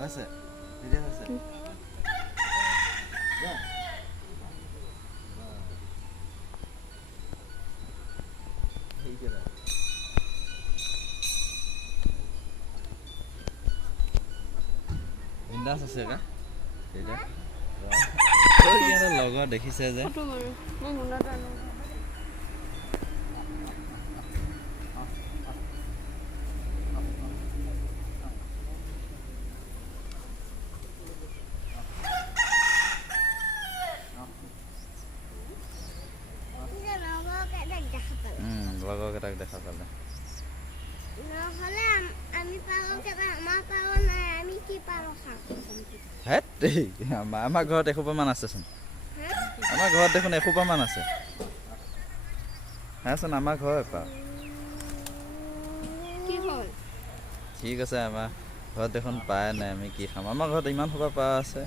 আছে এতিয়া আছে বিন্দাস আছে কা এতিয়া লগৰ দেখিছে যে লগৰকেইটাক দেখা পালে আমাৰ ঘৰত এসোপামান আছেচোন আমাৰ ঘৰত দেখোন এসোপামান আছে হ্যাঁচোন আমাৰ ঘৰ এপা ঠিক আছে আমাৰ ঘৰত দেখোন পায় নাই আমি কি খাম আমাৰ ঘৰত ইমান সোপা পা আছে